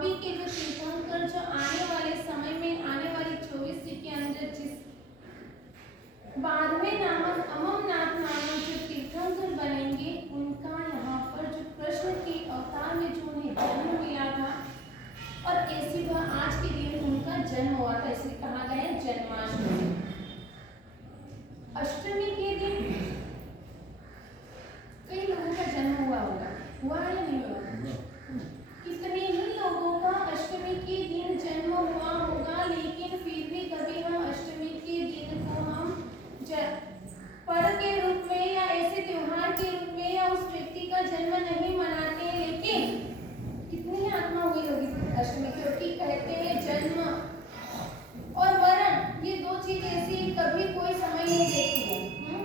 अभी के जो तीर्थंकर जो आने वाले समय में आने वाली 24 के अंदर जिस 12वें नामक अमरनाथ नामक जो तीर्थंकर बनेंगे, उनका यहाँ पर जो कृष्ण के अवतार में जो उन्हें जन्म मिला था और ऐसी वह आज के दिन उनका जन्म हुआ था, इसलिए कहा गया है जन्माष्टमी। अष्टमी के दिन कई लोगों का जन्म हुआ होगा, हुआ है नहीं हुआ? कितने ही लोगों का अष्टमी के दिन जन्म हुआ होगा, लेकिन फिर भी कभी हम अष्टमी के दिन को हम पर्व के रूप में या ऐसे त्योहार के रूप में या उस व्यक्ति का जन्म नहीं मनाते। लेकिन कितनी आत्मा हुई होगी अष्टमी, क्योंकि कहते हैं जन्म और मरण ये दो चीज ऐसी कभी कोई समय नहीं देखती है।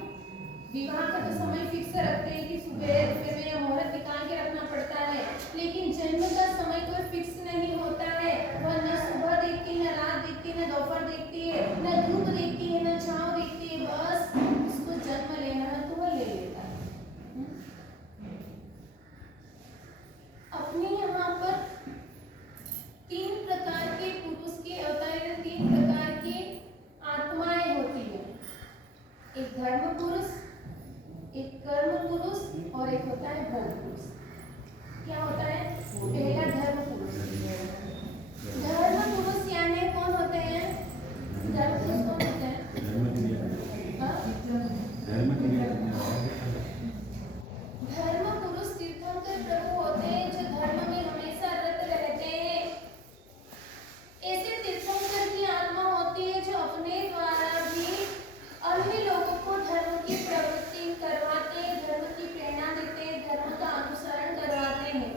विवाह का तो समय फिक्स रखते हैं कि सुबह में या मुहूर्त निकाल के रखना पड़ता है, लेकिन जन्म का समय कोई फिक्स नहीं होता है। वह न सुबह देखती है, न रात देखती है, न दोपहर देखती है, न धूप देखती है, न छांव देखती है, बस उसको जन्म लेना है तो वह ले लेता है। अपने यहाँ पर 3 प्रकार के पुरुष के अवतार, 3 प्रकार की आत्माएं होती है। एक धर्म पुरुष, एक कर्म पुरुष और एक होता है भोग पुरुष। क्या होता है? पहला धर्म पुरुष। धर्म पुरुष यानी कौन होते हैं? धर्म पुरुष कौन होते हैं? धर्म पुरुष तीर्थंकर प्रभु होते हैं जो धर्म में हमेशा रत रहते हैं। ऐसे तीर्थंकर की आत्मा होती है जो अपने द्वारा भी अन्य लोगों को धर्म की प्रवृत्ति करवाते हैं, धर्म की प्रेरणा देते हैं, धर्म का अनुसरण करवाते हैं।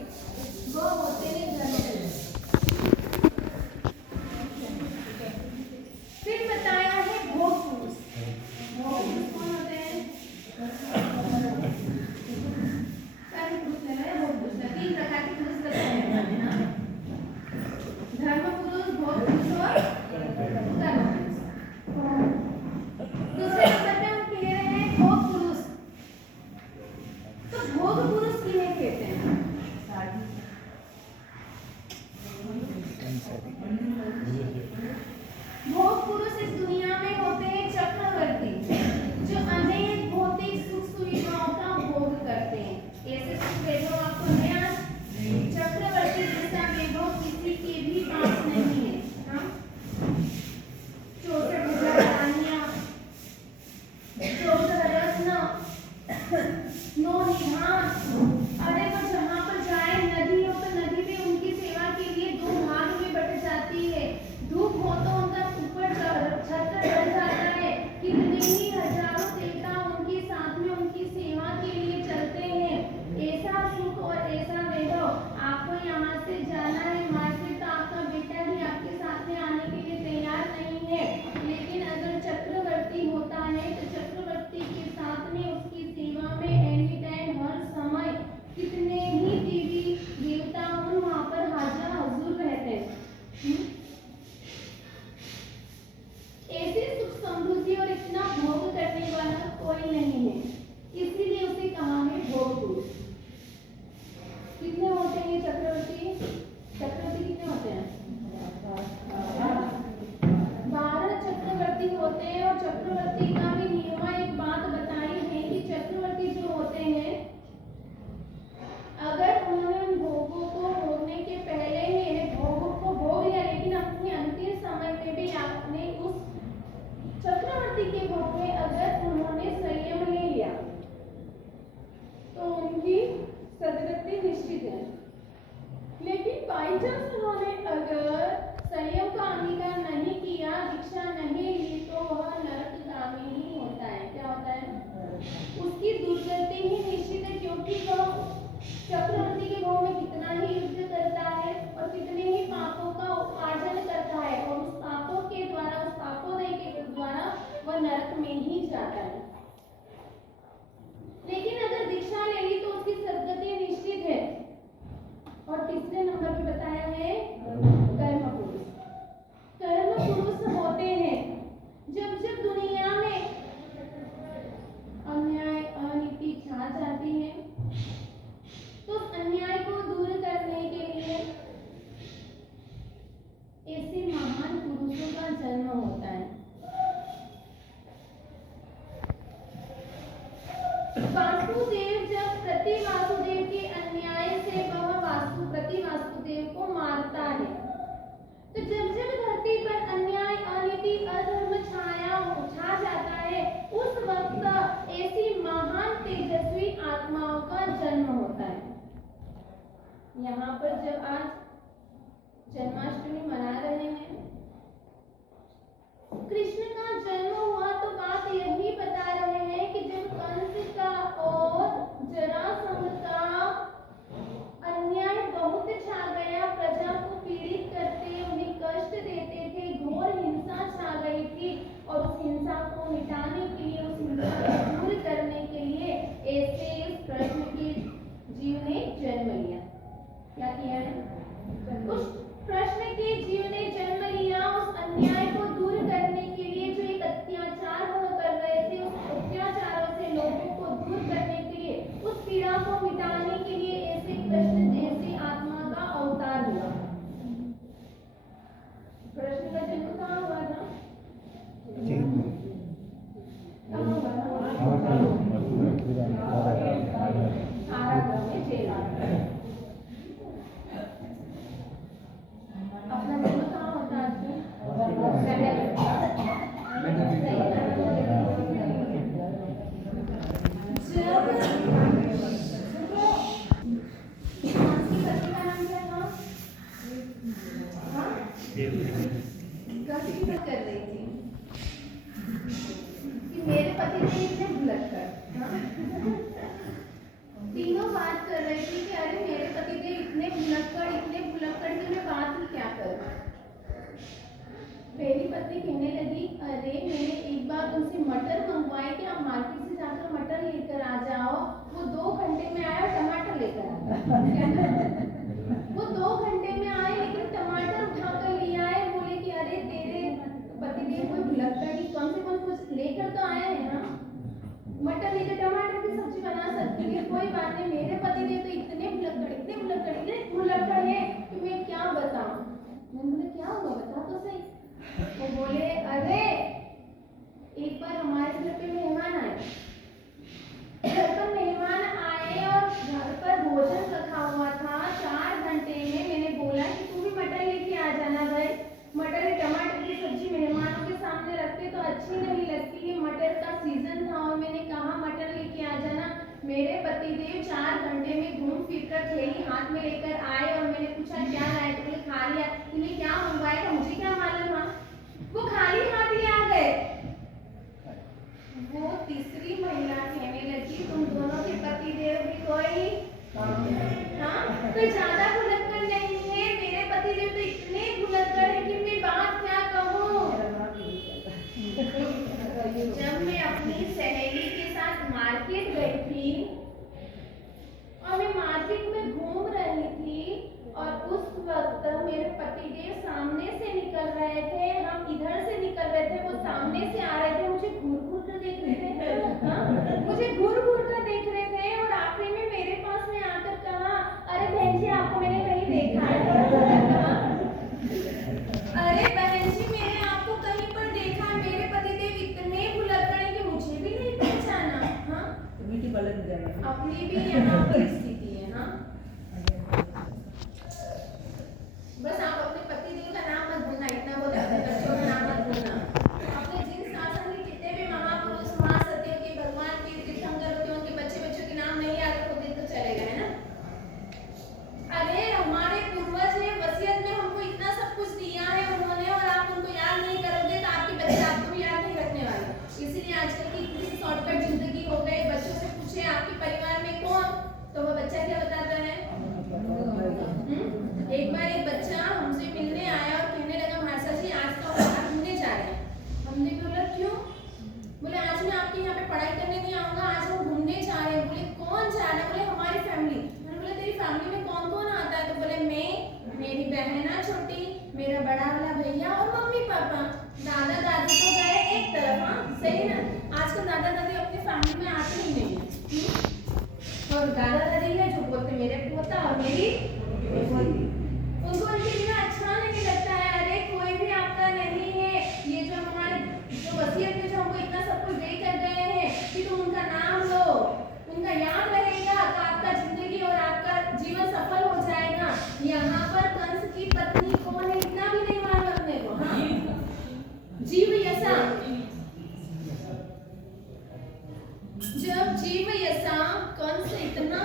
पर जब आज जन्माष्टमी मना रहे हैं, कृष्ण का जन्म हुआ, तो बात यही बता रहे हैं कि जब कंस का और जरासंध का अन्याय बहुत छा गया, प्रजा को पीड़ित करते, उन्हें कष्ट देते थे, घोर हिंसा छा गई थी, और उस हिंसा को मिटाने के लिए, उस हिंसा को दूर करने के लिए ऐसे इस कृष्ण के जीव ने जन्म लिया। क्या किया है? उस कृष्ण के जीव ने जन्म लिया, उस अन्याय को दूर करने के लिए, जो एक अत्याचार वो कर रहे थे, उस अत्याचारों से लोगों को दूर करने के लिए, उस पीड़ा को मिटाने के लिए ऐसे कृष्ण जैसी आत्मा का अवतार हुआ। कृष्ण का जन्म कहाँ हुआ था? कहाँ हुआ था? कारागृह में, जेल। अपना जन्म कहाँ होता है? कर रही थी कि मेरे पति ने इतने भुलक्कड़, तीनों बात कर रही थी कि अरे मेरे पति ने इतने भुलक्कड़ कि मैं बात ही क्या करूं। पहली पत्नी कहने लगी, अरे मैंने एक बार उनसे मटर मंगवाए कि आप मार्केट से जाकर मटर लेकर आ जाओ, वो 2 घंटे में आया, टमाटर लेकर आ गया। वो 2 घंटे में आए, लेकिन टमाटर उठाकर ले आए। बोले कि अरे तेरे पतिदेव कोई भुलक्कड़ नहीं, कम से कम कुछ लेकर तो आए हैं ना, मटर लेकर टमाटर की सब्जी बना सकती है, कोई बात नहीं। मेरे पतिदेव तो इतने भुलक्कड़ है कि मैं क्या बताऊं। मैंने बोला क्या हुआ, बता तो सही। वो बोले, अरे एक बार हमारे घर पे मेहमान आए, और घर पर भोजन रखा हुआ था। 4 घंटे में मैंने बोला कि तू भी मटर लेके आ जाना भाई, मटर टमाटर की सब्जी मेहमानों के सामने रखते तो अच्छी नहीं लगती, ये मटर का सीजन था और मैंने कहा मटर लेके आ जाना। मेरे पतिदेव 4 घंटे में घूम फिर कर थैली हाथ में लेकर आए, और मैंने पूछा क्या लाए, तो बोले खाली हाथ। तूने क्या मंगवाया था, मुझे क्या मालूम था, वो खाली हाथ ही आ गए। वो तीसरी महिला कहने लगी, तुम दोनों के पतिदेव भी कोई ज्यादा भुलक्कड़ नहीं है, मेरे पतिदेव तो इतने भुलक्कड़ है कि मैं बात क्या कहूँ। जब मैं अपनी सहेली के साथ मार्केट गई थी, और मैं मार्केट में घूम रही थी, और उस वक्त मेरे पतिदेव सामने से निकल रहे थे, हम इधर से निकल रहे थे, वो सामने से आ रहे थे, मुझे घूर घूर कर देख रहे थे, और आखिरी में मेरे पास में आकर कहा, अरे बहन जी आपको मैंने कहीं देखा है। अरे बहन जी मैंने आपको कहीं पर देखा, मेरे पतिदेव इतने भुलक्कड़ हैं कि मुझे भी नहीं पहचाना। अपनी भी यहाँ पर स्थिति है। बस आप अपने पतिदेव का नाम मत भूलना, इतना बहुत अपने बच्चों का नाम मत भूलना। अपने जिन शासन के जितने भी महापुरुष महासतियों के भगवान के तीर्थंकर होते, उनके बच्चों के नाम नहीं याद रखोगे तो चलेगा, है ना। अरे हमारे पूर्वज ने वसीयत में हमको इतना सब कुछ दिया है उन्होंने, और आप उनको याद नहीं करोगे तो आपके बच्चे आपको भी याद नहीं रखने वाले। इसीलिए आजकल की इतनी शॉर्टकट जिंदगी हो गई। बच्चों से पूछे आपके परिवार में कौन, तो वो बच्चा क्या बताता है। एक बार एक बच्चा हमसे मिलने आया और कहने लगा, मासा जी आज तो हम घूमने जा रहे हैं। हमने बोला क्यों? बोले आज मैं आपके यहाँ पे पढ़ाई करने नहीं आऊंगा, आज हम घूमने जा रहे हैं। बोले कौन जा रहा है? बोले हमारी फैमिली। मैंने बोला तेरी फैमिली में कौन कौन आता है? तो बोले मैं, मेरी बहन छोटी, मेरा बड़ा वाला भैया और मम्मी पापा। दादा दादी तो गए एक तरफ, सही ना। आजकल दादा दादी अपनी फैमिली में आते ही नहीं है, और दादा दादी है जो बोलते मेरे पोता और मेरी पोती, उनको उनके बिना अच्छा नहीं लगता है। अरे कोई भी आपका नहीं है, ये जो हमारे जो वसीयत में जो हमको इतना सब कुछ दे कर गए हैं कि तुम उनका नाम लो, उनका याद रहेगा तो आपका जिंदगी और आपका जीवन सफल हो जाएगा। यहाँ पर कंस की पत्नी कौन है इतना भी नहीं मालूम अपने को। जीवयसा, जब जीवयसा कंस इतना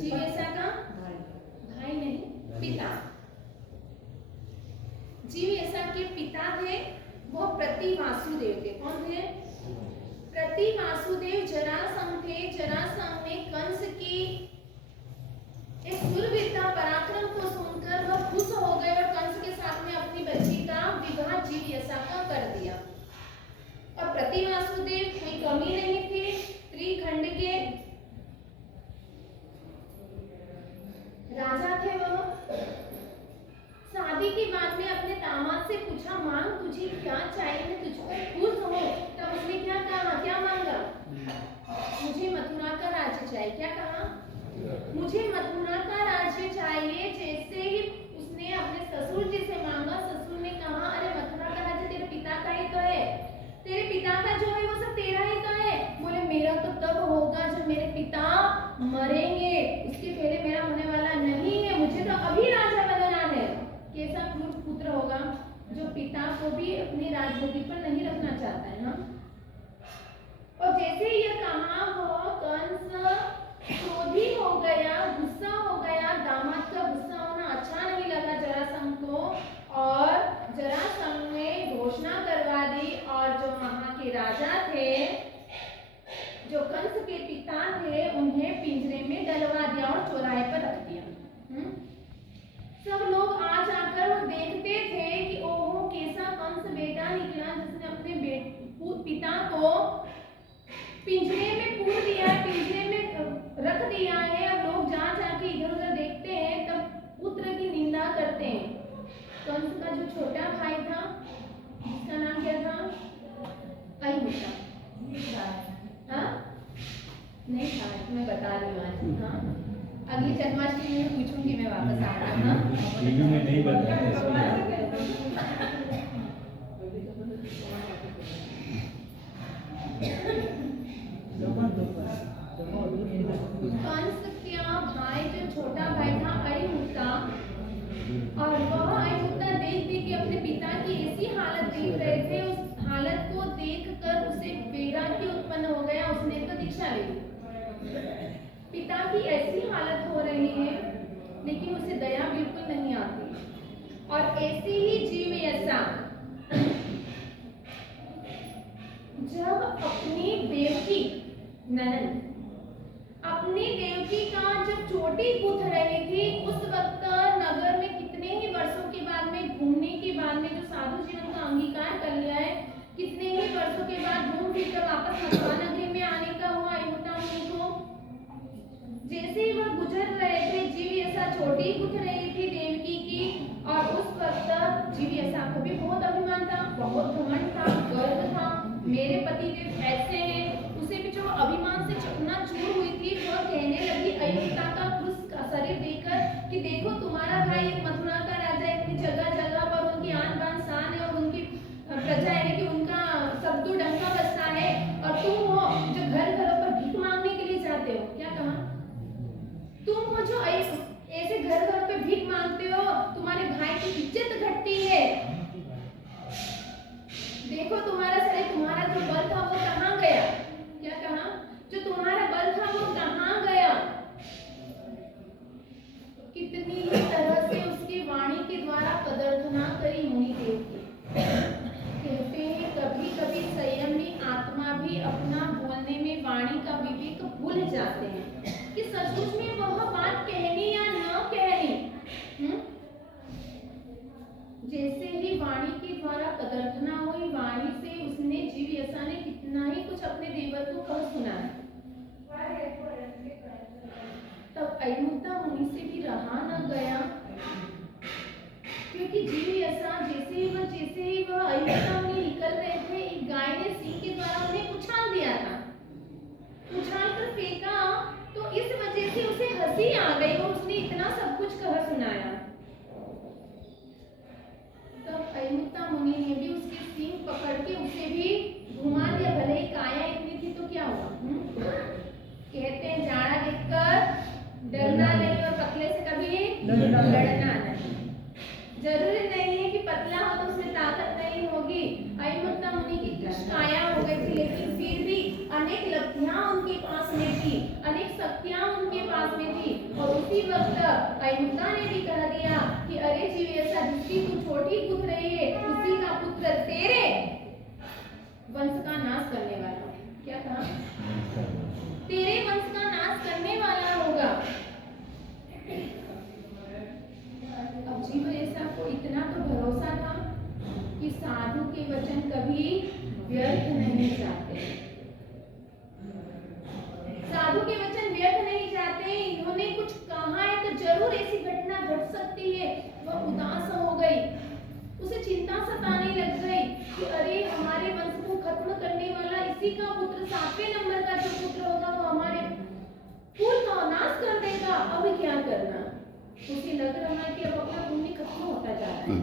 जीवयसा का भाई नहीं, पिता। जीवयसा के पिता थे वो प्रतिवासुदेव थे। कौन थे? प्रतिवासुदेव जरासंध थे। जरासंध ने कंस की इस शूरवीरता पराक्रम को सुनकर वह खुश हो गए और कंस के साथ में अपनी बच्ची का विवाह जीवयसा का कर दिया। और प्रतिवासुदेव कोई कमी नहीं थे, त्रिखंड के राजा थे। वह शादी के बाद में अपने दामाद से पूछा, मांग तुझे क्या चाहिए, मैं तुझ पर खुश हूँ। तब उसने क्या कहा, क्या मांगा? मुझे मथुरा का राज्य चाहिए। क्या कहा? मुझे मथुरा का राज्य चाहिए। जैसे ही उसने अपने ससुर जी से मांगा, ससुर ने कहा, अरे मथुरा का राज्य तेरे पिता का ही तो है, तेरे पिता का जो है वो सब तेरा ही तो है। बोले मेरा तो तब होगा जब मेरे पिता मरेंगे, उसके पहले मेरा होने वाला नहीं है। मुझे तो अभी राजा बनना है। कैसा क्रूर पुत्र होगा जो पिता को भी अपनी राजगद्दी पर नहीं रखना चाहता है ना। और जैसे यह कहा वो कंस क्रोधी हो गया, गुस्सा हो गया। दामाद का गुस्सा होना अच्छा नहीं लगा जरासंध को, और जरासंध ने घोषणा करवा दी और जो वहां के राजा थे, जो कंस के पिता थे, उन्हें पिंजरे में डलवा दिया और चौराहे पर रख दिया। सब लोग आ जाकर वो देखते थे कि ओहो कैसा कंस बेटा निकला जिसने अपने पिता को पिंजरे में पूर दिया है, पिंजरे में रख दिया है। अब लोग जा जाके इधर उधर देखते हैं, तब पुत्र की निंदा करते हैं। कंस का जो छोटा भाई था, जिसका नाम क्या था? अहिमुत्ता। हाँ? नहीं था, मैं बता रही हूँ आज। हाँ, अगली जन्माष्टमी में पूछूंगी मैं वापस आकर। हाँ, टीवी में नहीं बताया। कंस का भाई जो छोटा भाई था अहिमुत्ता, और वह अहिमुत्ता देख के अपने पिता की ऐसी हालत देख रहे थे, उस हालत को देखकर उसे वैराग्य उत्पन्न हो गया। उसने तो दीक्षा ले ली। पिता की ऐसी हालत हो रही है लेकिन उसे दया बिल्कुल नहीं आती। और ऐसे ही जीवयसा जब अपनी देवकी ननद अपनी देवकी का जब चोटी गूंथ रही थी, उस वक्त नगर में कितने ही वर्षों के बाद में घूमने के बाद में जो साधु जीवन का अंगीकार कर लिया है, कितने ही वर्षों के बाद घूम फिर कर वापस मथुरा नगरी में आने का हुआ अहिमुत्ता मुनि को। जैसे ही वह गुजर रहे थे, जीवयसा चोटी गूंथ रही थी देवकी की, और उस वक्त जीवयसा को भी बहुत अभिमान था, बहुत घमंड था, गर्व था, मेरे पतिदेव ऐसे हैं। उसे भी जो अभिमान से चकनाचूर हुई थी, वह कहने लगी अहिमुत्ता का शरीर देखकर कि देखो तुम्हारा भाई एक मथुरा का राजा, इतनी जगह जगह पर उनकी आन बान शान है और उनकी प्रजा है कि उनका सबदू डंका बजता है, और तुम हो जो घर घरों पर भीख मांगने के लिए जाते हो। क्या कहा? तुम हो जो ऐसे घर घरों पे भीख मांगते हो, तुम्हारे भाई की इज्जत घटती है। देखो तुम्हारा शरीर, तुम्हारा जो बल था वो कहाँ गया? क्या कहा? जो तुम्हारा बल था वो कहाँ गया? कितनी ही तरह से उसकी वाणी के द्वारा कदर्तना करी मुनि देव की। कहते हैं कभी कभी संयमी आत्मा भी अपना बोलने में वाणी का विवेक भूल जाते हैं कि सचमुच में वह बात कहनी या न कहनी। जैसे ही वाणी के द्वारा कदर्तना हुई, वाणी से उसने जीवयसा ने कितना ही कुछ अपने देवर को कह सुनाया। तब अहिमुत्ता मुनि से भी रहा न गया, क्योंकि जीवयसा जैसे ही वह अहिमुत्ता मुनि निकल रहे थे, एक गाय ने सिंह के द्वारा उन्हें उछाल दिया था। उछाल कर फेंका, तो इस वजह से उसे हंसी आ गई और उसने इतना सब कुछ कह सुनाया। तब अहिमुत्ता मुनि ने भी उसके सींग पकड़ के उसे भी घुमा दिया। भले ही काया इतनी थी तो क्या हुआ? कहते हैं जाड़ा देखकर डरना नहीं और पतले से कभी लड़ना नहीं। जरूरी नहीं है कि पतला हो तो उसमें ताकत नहीं होगी। अहिमुत्ता मुनि की काया हो गई थी, लेकिन फिर भी अनेक लब्धियां उनके पास में थी, अनेक शक्तियां उनके पास में थी। अहिंसा ने भी कह दिया कि अरे जीवेशा, जिसकी तू छोटी पुत्र रही है उसी का पुत्र तेरे वंश का नाश करने वाला। क्या कहा? तेरे वंश का नाश करने वाला होगा। अब जीवेशा को इतना तो भरोसा था कि साधु के वचन कभी व्यर्थ नहीं जाते। साधु के वचन व्यर्थ नहीं जाते। इन्होंने कुछ कहा है तो जरूर ऐसी घटना घट सकती है। वह उदास हो गई, उसे चिंता सताने लग गई कि अरे हमारे वंश को खत्म करने वाला इसी का पुत्र, 7वें नंबर का जो पुत्र होगा वो हमारे कुल का नाश कर देगा। अब क्या करना? उसे लग रहा है कि अब अपना पुण्य खत्म होता जा रहा है।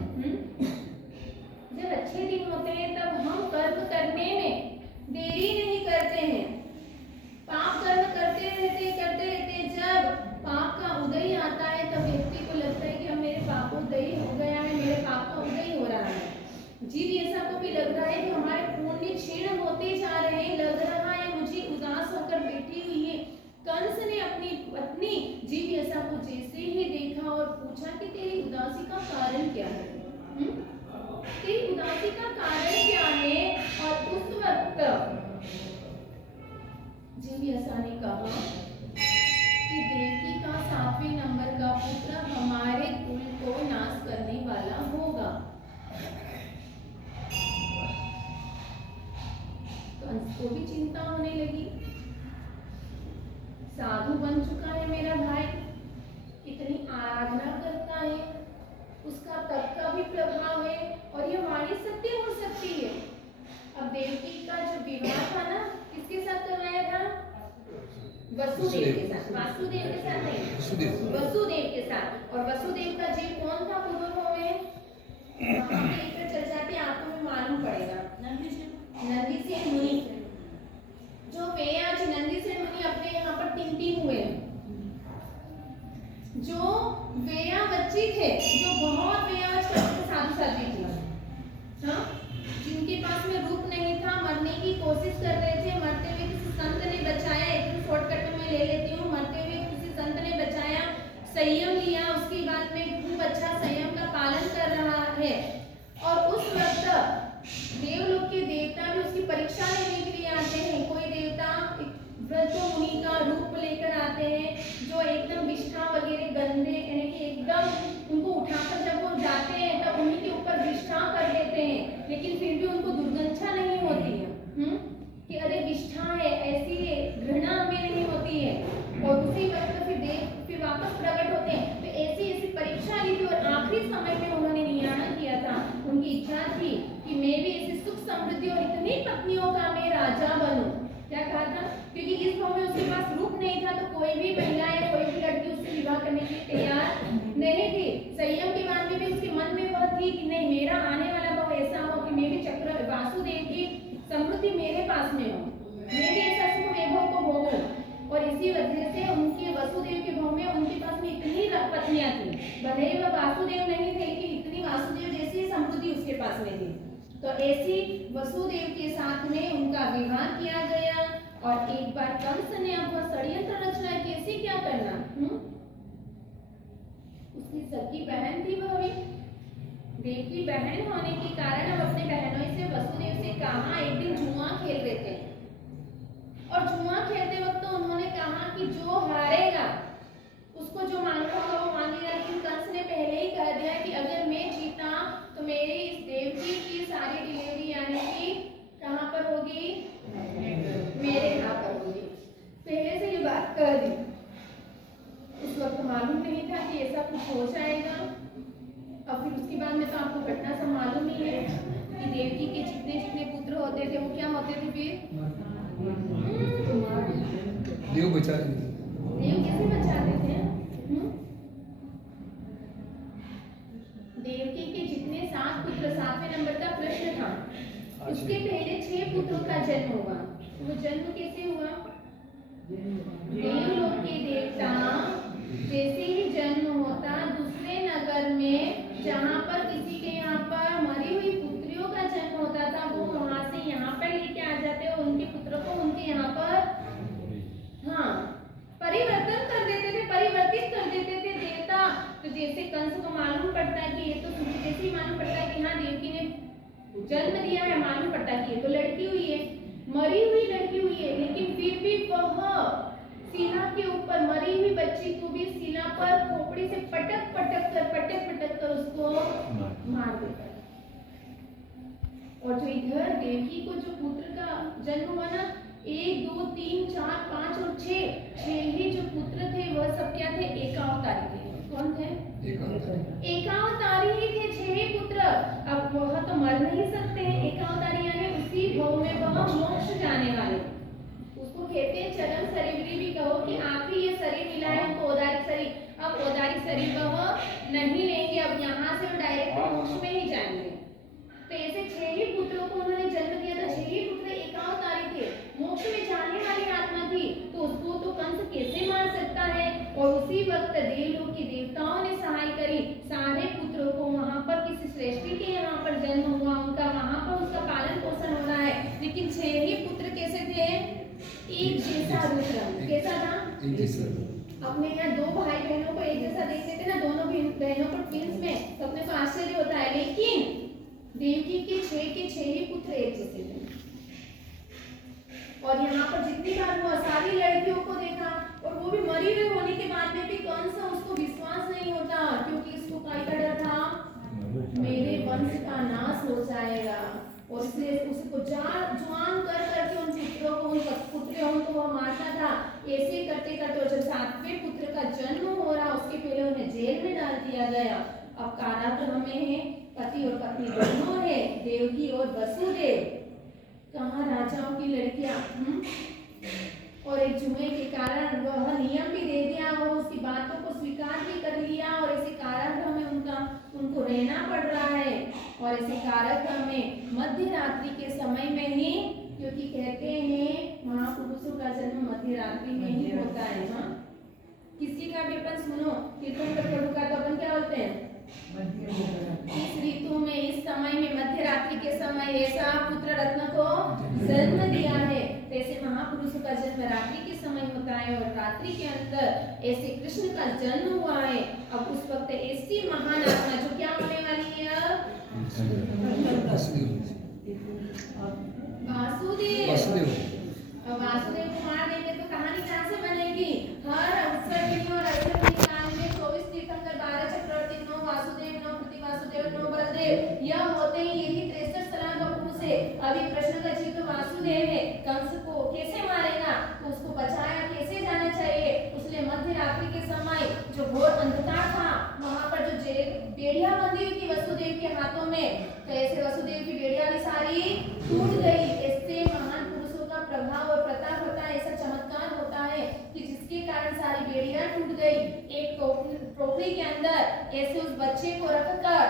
जब अच्छे दिन होते हैं तब हम कर्म करने में देरी नहीं करते हैं। पाप कर्म करते रहते जब पाप का उदय आता है तब व्यक्ति को लगता है कि अब मेरे पापोदय हो गया है, मेरे पाप का उदय हो रहा है। जीवेशा को भी लग रहा है कि हमारे पुण्य क्षीण होते जा रहे हैं, लग रहा है मुझे उदास होकर बैठी हुई है। कंस ने अपनी पत्नी जीवेशा को जैसे ही देखा और पूछा कि तेरी उदासी का कारण क्या है? तेरी उदासी का कारण क्या है? और उस वक्त जीवेशा ने कहा कि देवकी का 7वें नंबर का पुत्र हमारे कुल को नाश करने वाला होगा। कंस को भी चिंता होने लगी। साधु बन चुका है मेरा भाई, इतनी आराधना करता है, उसका तप का भी प्रभाव है और यह वाणी सत्य हो सकती है। अब देवकी का जो विवाह था ना, किसके साथ करवाया था? वसुदेव के साथ। वासुदेव के साथ नहीं, वसुदेव के साथ। और वसुदेव का जीव कौन था पूर्व में? वहां पे एक चल जाते आपको भी मालूम पड़ेगा, नंदीसेन मुनि। जो वेयाज नंदीसेन मुनि अपने यहाँ पर 3 हुए, जो वेया बच्ची थे, जो बहुत वेयाज साधु साध्वी थी, हाँ, जिनके पास में रूप नहीं था, मरने की कोशिश कर रहे थे, मरते हुए किसी संत ने बचाया। एकदम शॉर्टकट में ले लेती हूँ, मरते हुए किसी संत ने बचाया, संयम लिया, उसके बाद में खूब अच्छा संयम का पालन कर रहा है। और उस वक्त देवलोक के देवता भी उसकी परीक्षा लेने के लिए आते हैं। कोई देवता व्रत मुनि का रूप लेकर आते हैं, जो एकदम विष्ठा वगैरह गंदे, यानी कि एकदम उनको उठाकर जब वो जाते हैं तब उन्हीं के ऊपर विष्ठा कर देते हैं, लेकिन फिर भी उनको दुर्गंधा नहीं होती है। कि अरे विष्ठा है, ऐसी घृणा हमें नहीं होती है। और उसी वक्त फिर वापस प्रकट होते हैं। तो ऐसी परीक्षा ली थी और आखिरी समय में उन्होंने नियाणा किया था। उनकी इच्छा थी कि मैं भी ऐसी सुख समृद्धि और इतनी पत्नियों का मैं राजा बनूं। क्या कहा था? क्योंकि इस भाव में उसके पास रूप नहीं था तो कोई भी महिला या कोई भी लड़की उससे विवाह करने के लिए तैयार नहीं थी। संयम के बाद में भी उसके मन में वह थी कि नहीं, मेरा आने वाला भाव ऐसा हो कि मैं भी चक्र वासुदेव की समृद्धि मेरे पास में हो, मैं भी ऐसा सुख वैभव को भोगूं। और इसी वजह से उनके वसुदेव के भाव में उनके पास में इतनी पत्नियां थी। भले ही वह वासुदेव नहीं थे, लेकिन इतनी वासुदेव जैसी समृद्धि उसके पास में थी। तो ऐसी वसुदेव के साथ में उनका विवाह किया गया। और एक बार कंस ने अब वह षड्यंत्र रचना कैसे क्या करना, उसकी सगी बहन थी, वह भी देव की बहन होने के कारण अब अपने बहनों से वसुदेव से कहा, एक दिन जुआ खेल रहे थे और जुआ खेलते वक्त तो उन्होंने कहा कि जो हारेगा उसको जो मांगना होगा वो मांगेगा। लेकिन कंस ने पहले ही कह दिया कि अगर मैं जीता तो मेरी इस देवकी की सारी डिलीवरी यानी कि कहाँ पर होगी? मेरे यहाँ पर होगी। पहले से ये बात कह दी। उस वक्त मालूम नहीं था कि ऐसा कुछ हो जाएगा। और फिर उसके बाद में तो आपको घटना सब मालूम ही है कि देवकी के जितने पुत्र होते थे वो क्या होते थे? फिर देव बचा रहे थे। देव कैसे बचाते थे? देवकी के जितने 7 पुत्र, 7वें नंबर का प्रश्न था, उसके पहले 6 पुत्रों का जन्म हुआ। वो जन्म कैसे हुआ? देवलोक के देवता जैसे ही जन्म होता, दूसरे नगर में जहाँ पर किसी के यहाँ पर मरी हुई पुत्रियों का जन्म होता था, वो वहां से यहाँ पर लेके आ जाते और उनके पुत्र को उनके यहाँ पर परिवर्तन कर देते थे, परिवर्तित कर देते थे। देवता मालूम पड़ता है कि हाँ देवकी ने जन्म दिया है, मालूम पड़ता है कि ये तो लड़की हुई है, मरी हुई लड़की हुई है, लेकिन फिर भी वह शिला के ऊपर मरी हुई बच्ची को भी शिला पर खोपड़ी से पटक पटक कर उसको मार देता है। और जो इधर देवकी को जो पुत्र का जन्म हुआ ना, 1 2 3 4 5 और 6 ही जो पुत्र थे वह सब क्या थे? एकावतारी थे। कौन थे? एकावतारी ही थे, 6 ही पुत्र। अब वह तो मर नहीं सकते हैं, एकावतारी यानी उसी भव में वह मोक्ष जाने वाले, उसको कहते हैं चरम शरीर भी कहो कि आखिरी ये शरीर मिला है उनको, औदारिक शरीर। अब औदारिक शरीर वह नहीं लेंगे, अब यहाँ से वो डायरेक्ट मोक्ष में ही जाएंगे। तो ऐसे 6 ही पुत्रों को उन्होंने जन्म दिया, तो 6 ही पुत्र एकावतारी थे, मोक्ष में जाने वाली आत्मा थी, तो उसको तो कंस कैसे मार सकता है? और उसी वक्त देवलोक के देवताओं ने सहाय करी, सारे पुत्रों को वहां पर किसी श्रेष्ठी के यहाँ पर जन्म हुआ, उनका वहां पर उसका पालन पोषण हो रहा है। लेकिन 6 ही पुत्र कैसे थे? एक जैसा रूप, कैसा था? अपने यहाँ 2 भाई बहनों को एक जैसा देखते थे ना, दोनों बहनों को ट्विंस में, तो अपने को आश्चर्य होता है। लेकिन देवकी के 6 ही पुत्र एक जैसे थे। और यहाँ पर जितनी बार हुआ सारी लड़कियों को देखा, और वो भी मरी हुई होने के बाद में भी कौन सा उसको विश्वास नहीं होता, क्योंकि इसको काय का डर था, मेरे वंश का नाश हो जाएगा। और इसलिए उसको जुआन कर करके उन पुत्रों को, उन पुत्रियों को वह मारता था। ऐसे करते करते जब 7वें पुत्र का जन्म हो रहा, उसके पहले उन्हें जेल में डाल दिया गया। अब कारागृह में है, पति और पत्नी दोनों है, देवकी और वसुदेव। कहाँ राजाओं की लड़कियां, और एक जुए के कारण वह नियम भी दे दिया, वो उसकी बातों को स्वीकार भी कर लिया, और ऐसे कारागृह में उनको रहना पड़ रहा है। और ऐसे कारागृह में मध्य रात्रि के समय में ही, क्योंकि कहते हैं महापुरुषों का जन्म मध्य रात्रि में ही होता है। हाँ, किसी का भी अपन सुनो कीर्तन कर प्रभु का, तो अपन क्या बोलते हैं? इस ऋतु में, इस समय में, मध्य रात्रि के समय ऐसा पुत्र रत्न को जन्म दिया है। ऐसे महापुरुषों का जन्म रात्रि के समय होता है, और रात्रि के अंदर ऐसे कृष्ण का जन्म हुआ है। अब उस वक्त ऐसी महान आत्मा जो क्या होने वाली है? वासुदेव। वासुदेव को मार देंगे तो कहानी कहाँ से बनेगी? हर अवसर और अवसर काल में 24 तीर्थंकर, 12 चक्रवर्ती, 9 वासुदेव, 9 प्रति वासुदेव, 9 बलदेव, यह होते ही यही 63 सलाह का पुरुष है। अभी कृष्ण का जीव तो वासुदेव है, कंस को कैसे मारेगा? तो उसको बचाया कैसे जाना चाहिए? उसने मध्य रात्रि के समय जो घोर अंधकार था, वहां पर जो बेड़िया बंधी हुई थी वसुदेव के हाथों में, तो ऐसे वसुदेव की बेड़िया भी सारी टूट गई। इससे महान पुरुषों का प्रभाव और प्रताप होता है, ऐसा चमत्कार होता है कि जिसके कारण सारी बेड़ियां टूट गई। एक टोकरी के अंदर ऐसे उस बच्चे को रखकर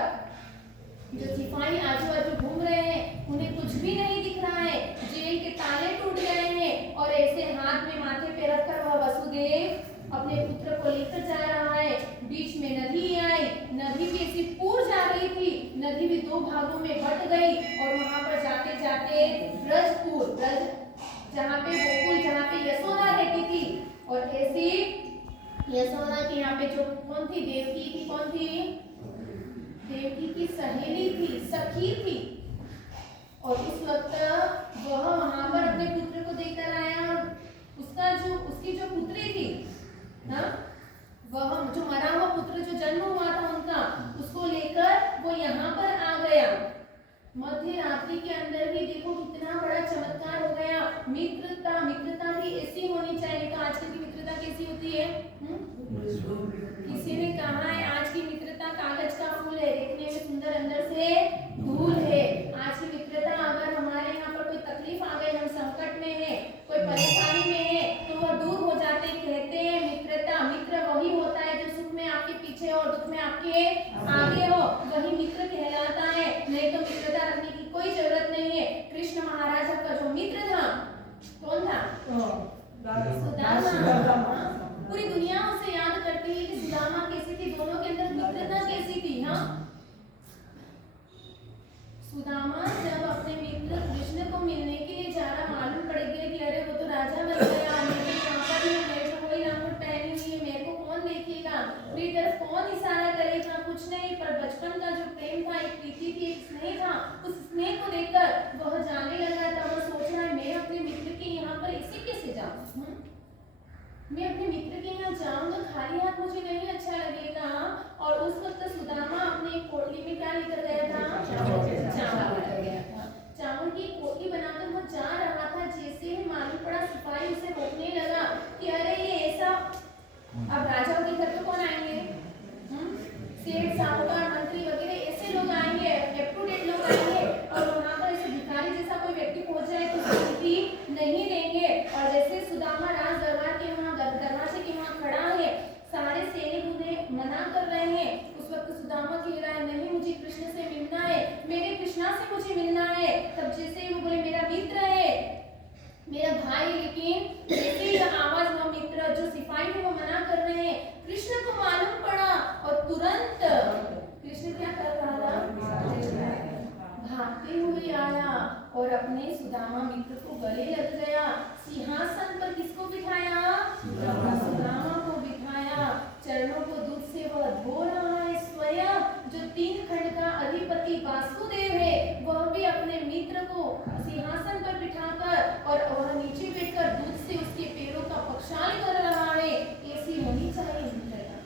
जो सिपाही आजू बाजू घूम रहे हैं, उन्हें कुछ भी नहीं दिख रहा है, जेल के ताले टूट गए हैं, और ऐसे हाथ में माथे पे रखकर वह वसुदेव अपने पुत्र को लेकर जा रहा है। बीच में नदी आई, नदी भी ऐसी पूर जा रही थी, नदी भी 2 भागों में बट गई, और वहां पर जाते जाते ब्रजपुर, जहाँ पे गोकुल, जहाँ पे यशोदा रहती थी, और ऐसी यशोदा के यहाँ पे जो कौन थी? देवकी थी। कौन थी? देवकी की सहेली थी, सखी थी। और उस वक्त वह वहां पर अपने पुत्र को देखकर आया, और उसकी जो पुत्री थी ना, वह जो मरा हुआ पुत्र जो जन्म हुआ था उनका, उसको लेकर वो यहाँ पर आ गया। मध्य रात्रि के अंदर भी देखो कितना बड़ा चमत्कार हो गया। मित्रता भी ऐसी होनी चाहिए। तो आजकल की मित्रता कैसी होती है? किसी ने कहा है आज की मित्रता कागज का फूल है, देखने में सुंदर, अंदर से धूल है। आज की मित्रता, अगर हमारे यहाँ पर कोई तकलीफ आ गई, हम संकट में है, कोई परेशानी में है, तो वह दूर हो जाते हैं। कहते हैं मित्र वही होता है जो सुख में आपके पीछे और दुख में आपके आगे हो, वही मित्र कहलाता है। नहीं तो मित्रता रखने की कोई जरूरत नहीं है। कृष्ण महाराज का जो मित्र था, कौन था? सुदामा। पूरी दुनिया उसे याद करती है कि सुदामा कैसी थी, दोनों के अंदर मित्रता कैसी थी। हाँ, सुदामा जब अपने मित्र कृष्ण को मिलने के लिए जा रहा, मालूम पड़ गया कि अरे वो तो राजा बन गया, मेरे को वही रंगोट पहनी हुई है, मेरे को कौन देखेगा, मेरी तरफ कौन इशारा करेगा, कुछ नहीं। पर बचपन का जो प्रेम था स्नेह था, उस स्नेह को देखकर वह जाने लगा था। वह सोच रहा है मैं अपने मित्र के यहाँ पर ऐसे कैसे जाऊँ, मैं अपने मित्र के यहाँ जाऊंगा, खाली हाथ मुझे नहीं अच्छा लगेगा। और उस वक्त सुदामा अपने पोटली में क्या लेकर गया था, चावल लेकर गया था। चावल की पोटली बनाकर वो जा रहा था, जैसे ही मालूम पड़ा सिपाही उसे रोकने लगा कि अरे ये ऐसा, अब राजाओं के घर तो कौन आएंगे, सेठ साहूकार मंत्री वगैरह ऐसे लोग आएंगे, अप टू डेट लोग आएंगे, और वहाँ पर ऐसे भिखारी जैसा कोई व्यक्ति पहुंच जाए तो शांति नहीं देंगे। और जैसे सुदामा राज दरबार के वहाँ दरवाजे के वहाँ खड़ा है, सारे सैनिक उन्हें मना कर रहे हैं। उस वक्त सुदामा कह रहा है नहीं मुझे कृष्ण से मिलना है, मेरे कृष्णा से मुझे मिलना है। तब जैसे ही वो बोले मेरा मित्र है, मेरा भाई, लेकिन जैसे ही आवाज वो मित्र जो सिपाही है वो मना कर रहे हैं, कृष्ण को मालूम पड़ा और तुरंत कृष्ण क्या कर रहा था, भागते हुए आया और अपने सुदामा मित्र को गले लग गया। सिंहासन पर किसको बिठाया, सुदामा को बिठाया। चरणों को दूध से वह धो रहा है स्वयं। जो 3 खंड का अधिपति वासुदेव है वह भी अपने मित्र को सिंहासन पर बिठाकर और वह नीचे बैठकर दूध से उसके पैरों का प्रक्षालन कर रहा है। ऐसी होनी चाहिए मित्रता,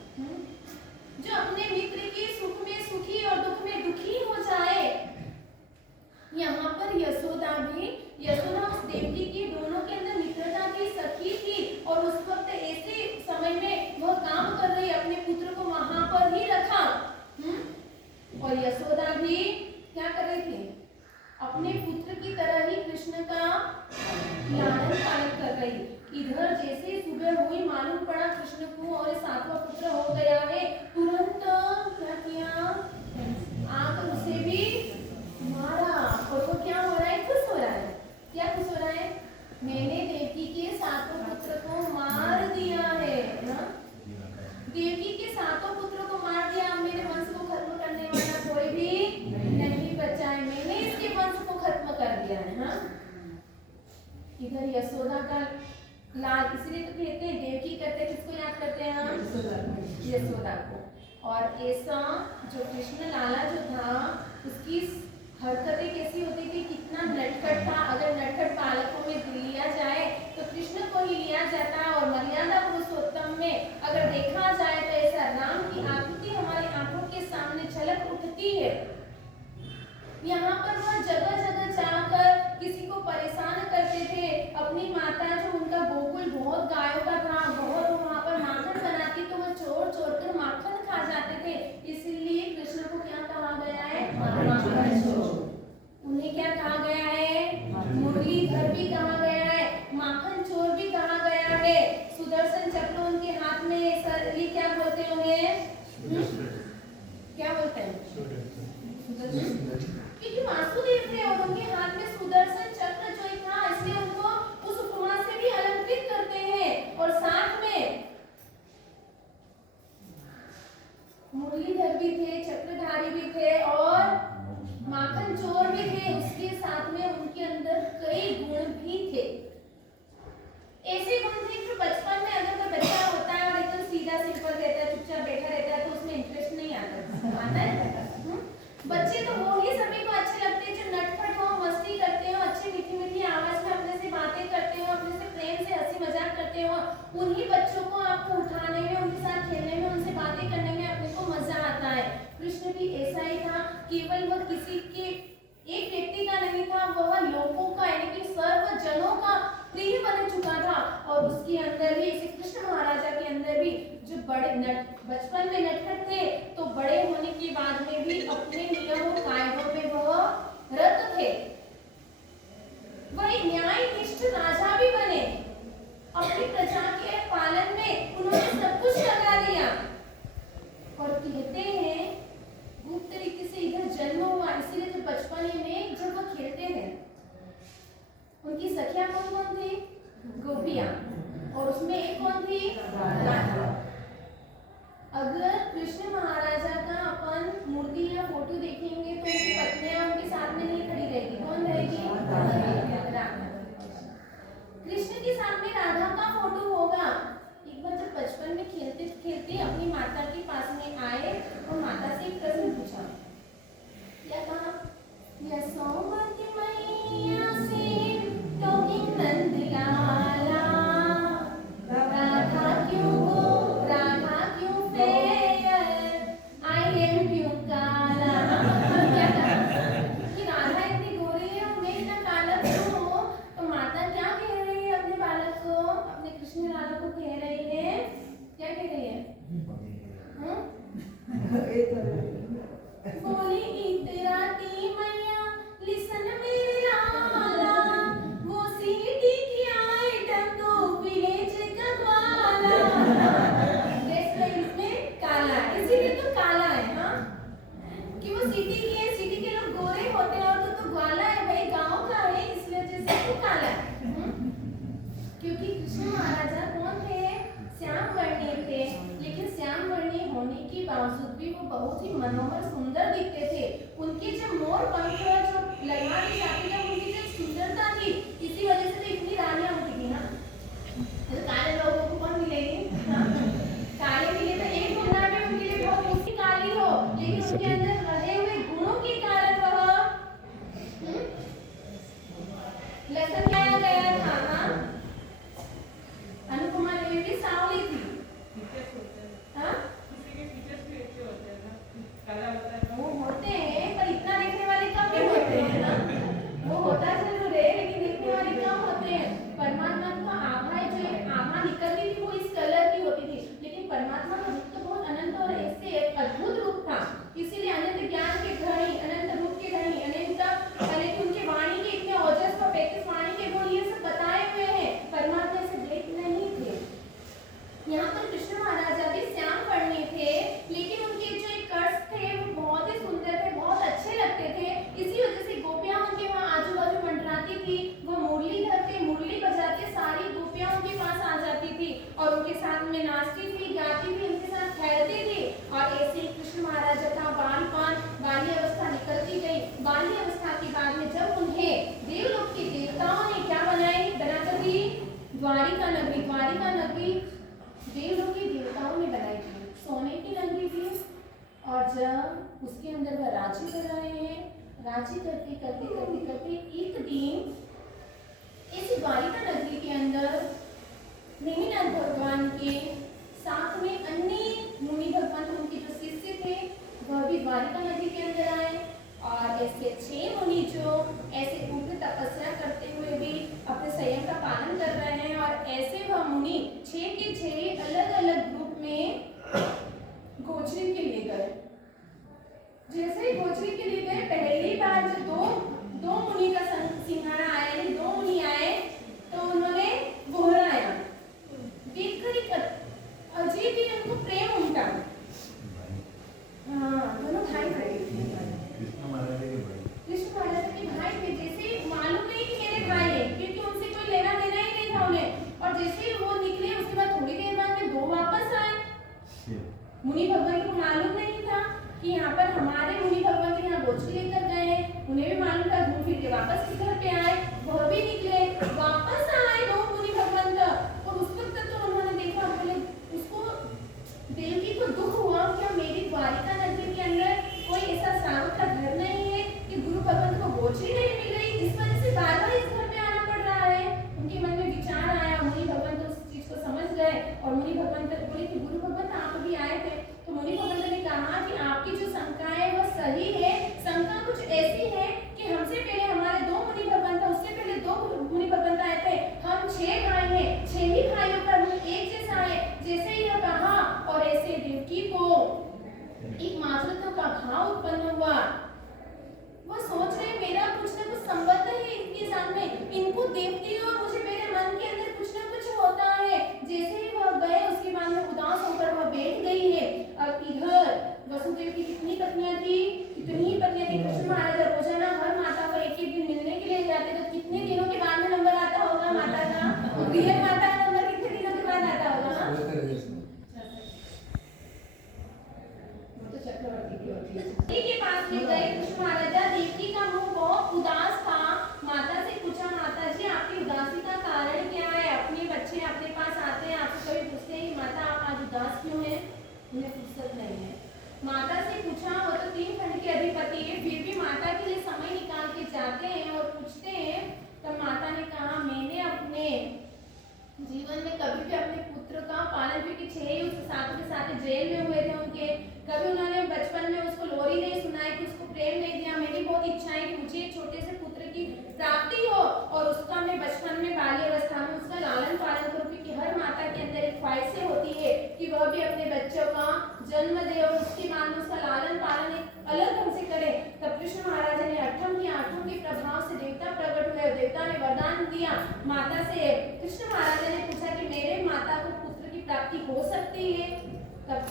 जो अपने मित्र के सुख में सुखी और दुख में दुखी हो जाए। यहाँ पर यशोदा उस देवकी की दोनों के अंदर मित्रता की सखी थी, और उस वक्त ऐसे समय में वह काम कर रही, अपने पुत्र को वहां पर ही रखा। और यशोदा भी क्या कर रही थी, अपने पुत्र की तरह ही कृष्ण का लालन पालन कर रही। इधर जैसे सुबह हुई, मालूम पड़ा कृष्ण को और 7वां पुत्र हो गया है, तुरंत क्या किया, आकर उसे भी मारा। और वो क्या हो रहा है, खुश हो रहा है। क्या खुश हो रहा है, मैंने देवकी के 7वें पुत्र को मार दिया है ना? देवकी के 7वें पुत्र को मार दिया, मेरे वंश को खत्म करने वाला कोई भी नहीं बचा है, मैंने इसके वंश को खत्म कर दिया है ना? इधर यशोदा का लाल, इसलिए तो कहते हैं देवकी करते किसको याद करते हैं हम, यशोदा को। और ऐसा जो कृष्ण लाला जो था उसकी हरकतें कैसी होती थी, कितना नटखट था। अगर नटखट बालकों में लिया जाए तो कृष्ण को ही लिया जाता है। और मर्यादा पुरुषोत्तम में अगर देखा जाए तो ऐसा राम की आकृति हमारी आंखों के सामने झलक उठती है। यहाँ पर वह जगह जगह जाकर किसी को परेशान करते थे। अपनी माता जो उनका गोकुल बहुत गायों का था, बहुत वहाँ पर माखन बनाती तो वह चोर चोर कर माखन खा जाते थे। इसलिए कृष्ण को क्या कहा गया है, माखन चोर। उन्हें क्या कहा गया है, मुरलीधर भी कहा गया है, माखन चोर भी कहा गया है। सुदर्शन चक्र उनके हाथ में, ये क्या बोलते होंगे, क्या बोलते हैं, क्योंकि वासुदेव थे और उनके हाथ में सुदर्शन चक्र जो था, इसलिए उनको उस उपमा से भी अलंकृत करते हैं। और साथ में मुरलीधर भी थे, चक्रधारी भी थे और माखन चोर भी थे। उसके साथ में उनके अंदर कई गुण भी थे। ऐसे गुण थे जो बचपन में अगर कोई बच्चा होता है और एकदम सीधा सिंपल रहता है, चुपचाप बैठा रहता है तो उसमें इंटरेस्ट नहीं आता है। बच्चे तो वो ही सभी को अच्छे लगते हैं जो नटखट हो, मस्ती करते हो, अच्छी मीठी मीठी आवाज में अपने से बातें करते हो, अपने से प्रेम से हंसी मजाक करते हो। उन्हीं बच्चों को आपको उठाने में, उनके साथ खेलने में, उनसे बातें करने में अपने को मजा आता है। कृष्ण भी ऐसा ही था, केवल वह किसी के एक व्यक्ति का नहीं था, वह लोगों का यानी कि सर्व जनों का प्रिय बन चुका था। और उसके अंदर भी, इसी कृष्ण महाराजा के अंदर भी जो बड़े बचपन में नटखट थे तो बड़े होने के बाद में भी अपने नियमों कायदों में वह रत थे। वह न्यायनिष्ठ राजा भी बने। अपनी प्रजा के पालन में उन्होंने सब कुछ लगा दिया। और कहते हैं गुप्त तरीके से इधर जन्म हुआ, इसीलिए तो बचपन में जब वो खेलते थे उनकी सखियां कौन कौन थी, गोपियां, और उसमें एक कौन थी, राधा। अगर कृष्ण महाराजा का अपन मूर्ति या फोटो देखेंगे तो उनकी पत्नियां उनके साथ में नहीं खड़ी रहेगी, कौन रहेगी, राधा। कृष्ण के साथ में राधा का फोटो होगा। एक बार जब बचपन में खेलते खेलते अपनी माता के पास में आए और माता से एक प्रश्न पूछा, क्या कहा, कह रही है, क्या कह रही है? बोली इतराती मैया लिसन मेरे लाला, वो सीटी की आइटम तो विलेज का ग्वाला। इसमें काला है, इसीलिए तो काला है। हाँ, कि वो सिटी की है, सिटी के लोग गोरे होते हैं और तो ग्वाला है भाई, गांव का है, इसलिए वजह से वो काला है। क्योंकि कृष्ण महाराजा कौन थे? श्याम वर्णीय थे, लेकिन श्याम वर्णीय होने के बावजूद भी वो बहुत ही मनोहर सुंदर दिखते थे। उनके जो मोर पंख जो लहरा की छाती में उनकी जो सुंदरता थी, इसी वजह से तो इतनी रानियां होती थी ना। तो काले लोगों को कौन मिलेगी? हाँ? काले मिले तो एक गुना भी उनके लिए बहुत मुश्किल काली हो, लेकिन उनके अंदर रहे हुए गुणों के कारण वह लसन किया गया था। हाँ? अनुपमा देवी भी सांवली थी। हाँ? वो होते हैं पर इतना देखने वाले कम ही होते हैं ना। वो होता जरूर है लेकिन देखने वाले कम होते हैं। परमात्मा का आभा जो आभा निकलती थी वो इस कलर की होती थी, लेकिन परमात्मा का रूप तो बहुत अनंत और ऐसे एक अद्भुत रूप था। इसीलिए अनंत ज्ञान के धनी, अनंत रूप के धनी, अनंत उनके वाणी के इतने ओजस्व 35 वाणी के गुण ये सब बताए हुए हैं। परमात्मा से देख नहीं थे। यहाँ पर कृष्ण महाराजा भी श्याम वर्णीय थे, लेकिन उनके जो एक कर्ष थे वो बहुत ही सुंदर थे, बहुत अच्छे लगते थे। इसी वजह से गोपियां उनके वहाँ आजू बाजू मंडराती थी। वो मुरली धरते, मुरली बजाते, सारी गोपियां उनके पास आ जाती थी और उनके साथ में नाचती थी, गाती थी, उनके साथ खेलती थी। और ऐसे ही कृष्ण महाराजा का बालपन, बाल्य अवस्था निकलती गई। बाल्य अवस्था के बाद में जब उन्हें देवलोक के देवताओं ने क्या बनाकर दी? द्वारिका नगरी। द्वारिका नगरी देवलोक के देवताओं ने बनाई थी, सोने की नगरी थी। और जब उसके अंदर वह राज्य कर रहे हैं, राज्य करते करते करते करते एक दिन इस द्वारिका नगरी के अंदर नेमिनाथ भगवान के साथ में अन्य मुनि भगवान उनके जो शिष्य थे वह भी द्वारिका नगरी के अंदर आए। और ऐसे 6 मुनि जो ऐसे उग्र तपस्या करते हुए भी अपने संयम का पालन कर रहे हैं। और ऐसे वह मुनि 6 के 6 अलग अलग ग्रुप में गोचरी के लिए गए। जैसे ही गोचरी के लिए गए, पहली बार जो दो मुनि का सिंहारा आया, यानी 2 मुनि आए, तो उन्होंने गोहराया। देखकर एक अजीब ही उनको प्रेम उमटा। हाँ, दोनों भाई थे। कृष्ण महाराज के भाई थे। जैसे ही मालूम नहीं कि मेरे भाई हैं, क्योंकि उनसे कोई लेना देना ही नहीं था उन्हें। और जैसे ही वो निकले उसके बाद थोड़ी देर बाद में 2 वापस आए। मुनि भगवान को मालूम नहीं था कि यहाँ पर हमारे मुनि भगवान के यहाँ गोचरी लेकर गए। उन्हें भी मालूम था, घूम फिर के वापस घर पे आए। वह भी निकले, वापस आए 2 मुनि भगवान का। और उस वक्त तक तो उन्होंने देखा, पहले उसको देवकी को दुख हुआ कि मेरी द्वारिका नगरी के अंदर कोई ऐसा श्रावक का घर नहीं है कि गुरु भगवान को गोचरी नहीं मिल रही, जिस वजह से बार बार इस घर में आना पड़ रहा है। उनके मन में विचार आया। मुनि भगवान तो उस चीज को समझ गए और मुनि भगवान तक बोले कि गुरु भगवान आप भी आए थे। तो मुनि भगवान ने कहा कि आपकी जो शंका है वह सही है। शंका कुछ ऐसी है कि हमसे पहले हमारे 2 मुनि भगवान था, उससे पहले 2 मुनि भगवान आए थे। हम 6 भाई हैं, 6 ही भाइयों का रूप एक जैसा है। जैसे ही यह कहा और ऐसे देवकी को एक मातृत्व का भाव उत्पन्न हुआ। वो सोच रहे मेरा कुछ ना कुछ संबंध है इनके साथ में, इनको देखती हूँ और मुझे मेरे मन के अंदर कुछ ना कुछ होता है। जैसे ही वह गए उसके बाद में उदास होकर वह बैठ गई है। अब इधर वसुदेव की कितनी पत्नियां थी? कितनी पत्नियां थी। कृष्ण महाराज रोजाना हर माता को एक दिन मिलने के लिए जाते, तो कितने दिनों के बाद में नंबर आता होगा माता का? रियल माता का नंबर कितने दिनों के बाद आता होगा? के पास में गए कृष्ण महाराजा। देवकी का मुंह बहुत उदास था। माता से पूछा, माता जी आपकी उदासी का कारण क्या है? अपने बच्चे अपने पास आते हैं, आपसे कभी पूछते हैं माता आप आज उदास क्यों हैं? उन्हें फुर्सत नहीं है। माता से पूछा, वो तो 3 खंड के अधिपति है, फिर भी माता के लिए समय निकाल के जाते हैं और पूछते हैं। तब माता ने कहा मैंने अपने जीवन में कभी भी अपने पुत्र का पालन, क्योंकि 6 ही उसके साथ के साथ जेल में हुए थे उनके, कभी उन्होंने बचपन में उसको लोरी नहीं सुनाई, कि उसको प्रेम नहीं दिया। मेरी बहुत इच्छा है कि मुझे एक छोटे से पुत्र की प्राप्ति हो और उसका मैं बचपन में बाल्य अवस्था में उसका लालन पालन करूं, क्योंकि हर माता के अंदर ख्वाहिशें होती है कि वह भी अपने बच्चों का जन्म दे और उसके बाद में उसका लालन पालन एक अलग ढंग से करे। तब कृष्ण महाराज ने आठम के प्रभाव से देवता प्रकट हुए। देवता ने वरदान दिया माता से। कृष्ण महाराज ने पूछा कि मेरे माता को पुत्र की प्राप्ति हो सकती है? तब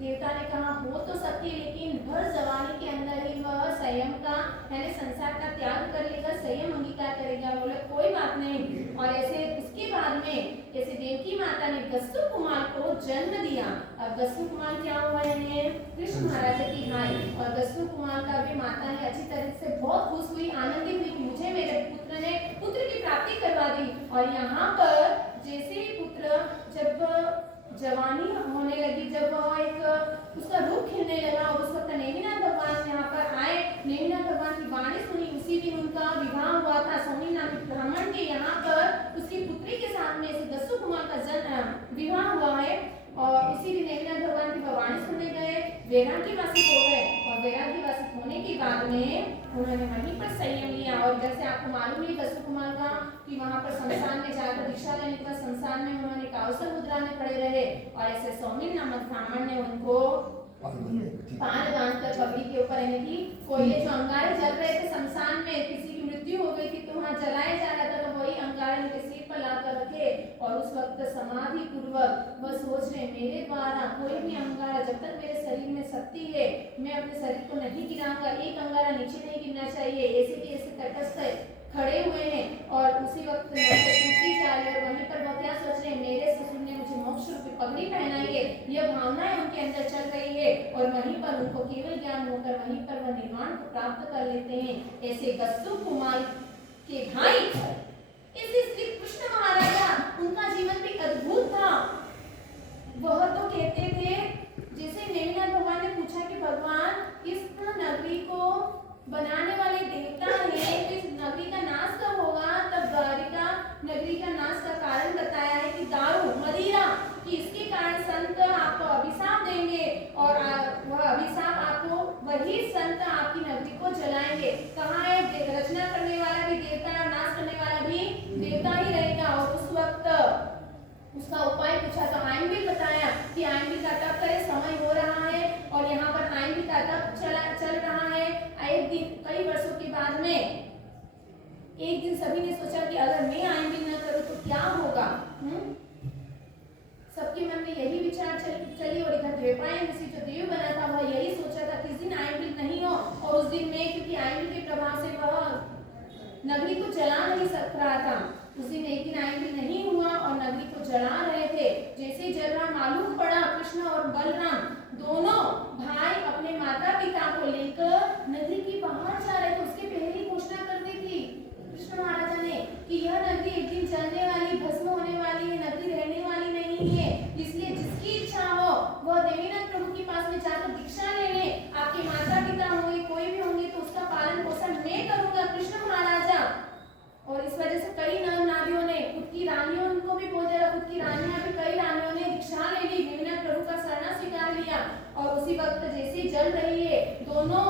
देवता ने कहा हो तो सकती है, लेकिन भर जवानी के अंदर ही वह संयम का यानी संसार का त्याग कर लेगा, संयम अंगीकार करेगा। बोले कोई बात नहीं। और ऐसे उसके बाद में जैसे देवकी माता ने गस्सु कुमार को जन्म दिया। अब गस्सु कुमार क्या हुआ है? कृष्ण महाराज की भाई। और गस्सु कुमार का भी माता ने अच्छी तरह से बहुत खुश हुई, आनंदित हुई कि मुझे मेरे पुत्र ने पुत्र की प्राप्ति करवा दी। और यहाँ पर जैसे ही पुत्र जब जवानी होने लगी, जब वह एक उसका रूप खिलने लगा और उस वक्त नेमिनाथ भगवान यहाँ पर आए, नेमिनाथ भगवान की वाणी सुनी। उसी दिन उनका विवाह हुआ था। सोमी नामक ब्राह्मण के यहाँ पर उसकी पुत्री के साथ में गस्सु कुमार का विवाह हुआ है। और इसी दिन नेमिनाथ भगवान की वाणी सुनने गए, वैराग्य वासी हो गए। और वैराग्य वासी होने के बाद में उन्होंने वहीं पर संयम लिया। और इधर से आपको मालूम है गस्सु कुमार का कि वहां पर संस्थान में जाकर दीक्षा लेने के बाद संस्थान में उन्होंने कौशल मुद्रा में खड़े रहे। और ऐसे सौमिल नामक ब्राह्मण ने उनको पाल बांधकर पगड़ी के ऊपर यानी कि कोयले जो अंगारे जल रहे थे शमशान में, किसी की मृत्यु हो गई थी तो वहां जलाया जा रहा था, तो वही अंगारे उनके सिर पर लाकर रखे। और उस वक्त समाधि पूर्वक वह सोच रहे मेरे द्वारा कोई भी अंगारा जब तक मेरे शरीर में शक्ति है मैं अपने शरीर को नहीं गिराऊंगा, एक अंगारा नीचे नहीं गिरना चाहिए। ऐसे भी ऐसे तटस्थ खड़े हुए हैं। और उसी वक्त टूटी जा रही है। और वहीं पर वह क्या सोच रहे हैं मेरे ससुर ने मुझे मोक्ष रूपी पगड़ी पहनाई है, यह भावनाएं उनके अंदर चल रही है। और वहीं पर उनको केवल ज्ञान होकर वहीं पर वह निर्वाण को प्राप्त कर लेते हैं। ऐसे गस्सु कुमार के भाई इस श्री कृष्ण महाराजा, उनका जीवन भी अद्भुत था। वह तो कहते थे जैसे नेमिनाथ भगवान ने पूछा कि भगवान इस नगरी को बनाने वाले देवता ने इस नगरी का नाश कब होगा? तब द्वारिका नगरी का नाश का कारण बताया है कि दारू मदिरा, कि इसके कारण संत आपको अभिशाप देंगे और वह अभिशाप आपको वही संत आपकी नगरी को जलाएंगे। कहाँ है? रचना करने वाला भी देवता और नाश करने वाला भी देवता ही रहेगा। और उस वक्त उसका उपाय पूछा तो आयन भी बताया कि आयन भी का तप करे, समय हो रहा है और यहाँ पर आयन भी का तप चल रहा है। एक दिन कई वर्षों के बाद में एक दिन सभी ने सोचा कि अगर मैं आयन भी न करूं तो क्या होगा। सबके मन में यही विचार चली। और इधर देवपायन ऋषि जो देव बना था वह यही सोचा था किस दिन आयन भी नहीं हो। और उस दिन में क्योंकि आयन के प्रभाव से वह नगरी को जला नहीं सक रहा था, उस दिन एक दिन आयन भी नहीं हुआ और नगरी को जला रहे थे। जैसे जल रहा मालूम पड़ा कृष्ण और बलराम दोनों भाई अपने माता पिता को लेकर नगरी के बाहर जा रहे थे। उसके पहले ही घोषणा कर दी थी कृष्ण महाराजा ने कि यह नगरी एक दिन जलने वाली, भस्म होने वाली है, नगरी रहने वाली नहीं है। इसलिए जिसकी इच्छा हो वह देवीनाथ प्रभु के पास में जाकर दीक्षा ले ले। आपके माता पिता होंगे, कोई भी होंगे तो उसका पालन पोषण मैं करूंगा कृष्ण महाराजा। और इस वजह से कई नर नारियों ने, खुद की रानियों को भी बोल दिया, खुद की रानियां भी कई रानियों ने दीक्षा ले ली, देवीनाथ प्रभु का शरण स्वीकार लिया। और उसी वक्त जैसे जल रही है दोनों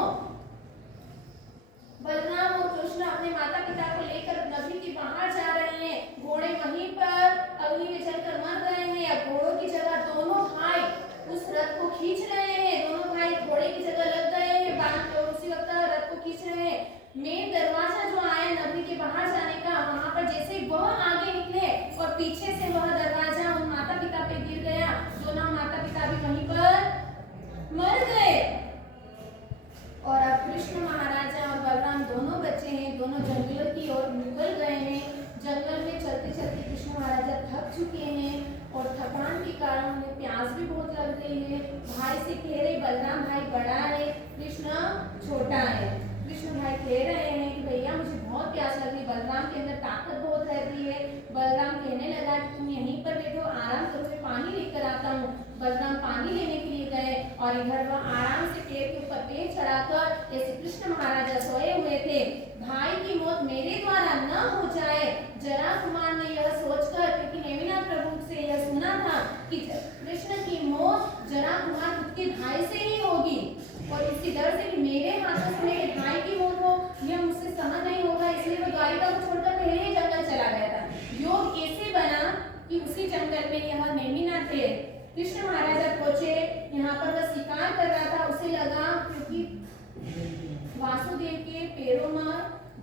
बलराम और कृष्ण अपने माता पिता को लेकर नगरी के बाहर जा रहे हैं। घोड़े वहीं पर अग्नि में जलकर मर रहे हैं। या घोड़ों की जगह दोनों भाई उस रथ को खींच रहे हैं। दोनों भाई घोड़े की जगह लग गए हैं बांध और उसी वक्त रथ को खींच रहे हैं। मेन दरवाजा जो आया नगरी के बाहर जाने का, वहां पर जैसे वह आगे निकले और पीछे से वह दरवाजा उन माता पिता पे गिर गया। दोनों माता पिता भी वहीं पर मर गए। और अब कृष्ण महाराजा और बलराम दोनों बच्चे हैं, दोनों जंगल की ओर निकल गए हैं। जंगल में चलते चलते कृष्ण महाराजा थक चुके हैं और थकान के कारण उन्हें प्यास भी बहुत लग गई है। भाई से कह रहे बलराम भाई बड़ा है, कृष्ण छोटा है। कृष्ण भाई कह रहे हैं कि भैया मुझे बहुत प्यास लग रही। बलराम के अंदर ताकत बहुत रहती है। बलराम कहने लगा कि तुम यहीं पर बैठो, आराम करो, मैं पानी लेकर आता हूँ। बलराम पानी लेने के लिए गए और इधर वह आराम से पेड़ के ऊपर पैर चढ़ाकर जैसे कृष्ण महाराजा सोए हुए थे। भाई की मौत मेरे द्वारा न हो जाए, जरा कुमार ने यह सोचकर, क्योंकि नेमिनाथ प्रभु से यह सुना था कि कृष्ण की मौत जरा कुमार खुद के भाई से ही होगी और इसके डर से कि मेरे हाथों से मेरे भाई की मौत हो यह मुझसे सहन नहीं होगा, इसलिए वह द्वारिका को छोड़कर पहले ही जंगल चला गया था। योग ऐसे बना कि उसी जंगल में यह नेमिनाथ पैरों में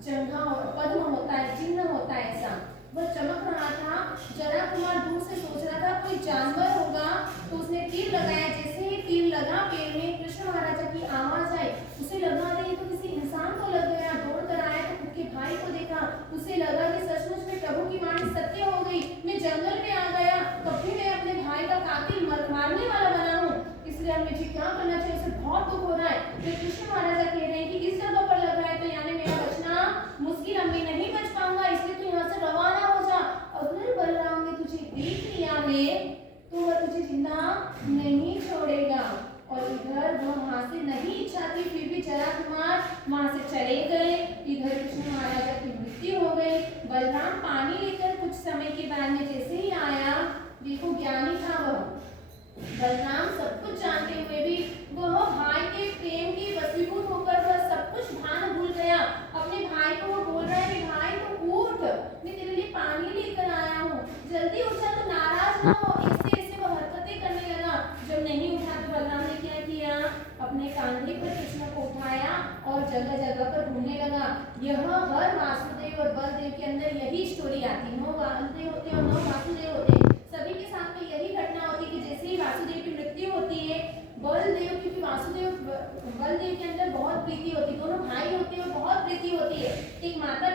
जंघा और पद्म होता है, चिन्ह होता है ऐसा। वह चमक रहा था। जनक कुमार दूर से सोच रहा था कोई जानवर होगा, तो उसने तीर लगाया। जैसे ही तीर लगा पैर में, कृष्ण महाराजा की आवाज आई। उसे लगा ये तो किसी इंसान को लग गया। दौड़ कर आया तो खुद के भाई को देखा। उसे लगा कि सचमुच में प्रभु की वाणी सत्य हो गई। मैं जंगल में आ गया, तब भी मैं अपने भाई का कातिल मारने वाला बना हूँ। इसलिए अब मुझे क्या करना चाहिए? उसे बहुत दुख हो रहा है। तो कृष्ण महाराजा कह रहे हैं कि इस जगह पर लगा है तो यानी मेरा बचना मुश्किल, अब मैं नहीं बच पाऊंगा, इसलिए तू यहाँ से रवाना हो जा। अगर बलराम ने तुझे देख लिया है तो वह तुझे जिंदा नहीं छोड़ेगा। और इधर वह वहां से नहीं इच्छा थी, फिर भी जरा कुमार वहां से चले गए। इधर कृष्ण महाराजा की मृत्यु हो गई। बलराम पानी लेकर कुछ समय के बाद में जैसे ही आया, देखो ज्ञानी था वह। बलराम सब कुछ जानते हुए भी वह भाई के प्रेम की वशीभूत होकर वह सब कुछ भान भूल गया। अपने भाई को वो बोल रहा है कि भाई तो उठ, मैं तेरे लिए पानी लेकर आया हूँ, जल्दी उठ जा, तो नाराज ना हो। ऐसे ऐसे वह हरकतें करने लगा। जब नहीं उठा तो बलराम ने क्या किया? अपने कांधे पर कृष्ण को उठाया और जगह जगह पर घूमने लगा। यह हर वासुदेव और बलदेव के अंदर यही स्टोरी आती है। 9 बलदेव होते हैं और 9 वासुदेव होते हैं। सभी के साथ में यही घटना होती है कि जैसे ही वासुदेव की मृत्यु होती है, बलदेव, क्योंकि बलदेव के अंदर बहुत प्रीति होती है, दोनों भाई होते हैं और बहुत प्रीति होती है। एक माता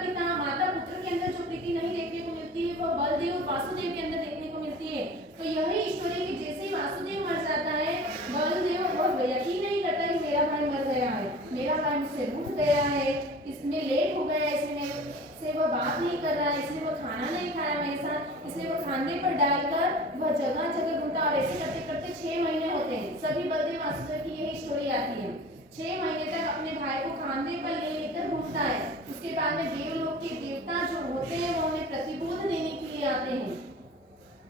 पुत्र के अंदर जो प्रीति नहीं देखने को मिलती है, वह बलदेव और वासुदेव के अंदर देखने को मिलती है। तो यही स्टोरी कि जैसे ही वासुदेव मर जाता है, बलदेव और यकीन नहीं करता कि मेरा भाई मर गया है, मेरा भाई मुझसे रूठ गया है, इसमें लेट हो गया, इसमें से वह बात नहीं कर रहा है, इसलिए वह खाना नहीं खाया मेरे साथ, इसलिए वह खाने पर डालकर वह जगह जगह घूमता। और ऐसे करते करते 6 महीने होते हैं। सभी बलदेव वासुदेव की यही स्टोरी आती है। 6 महीने तक अपने भाई को खाने पर ले लेकर घूमता है। उसके बाद में देवलोक के देवता जो होते हैं वो उन्हें प्रतिबोध देने के लिए आते हैं,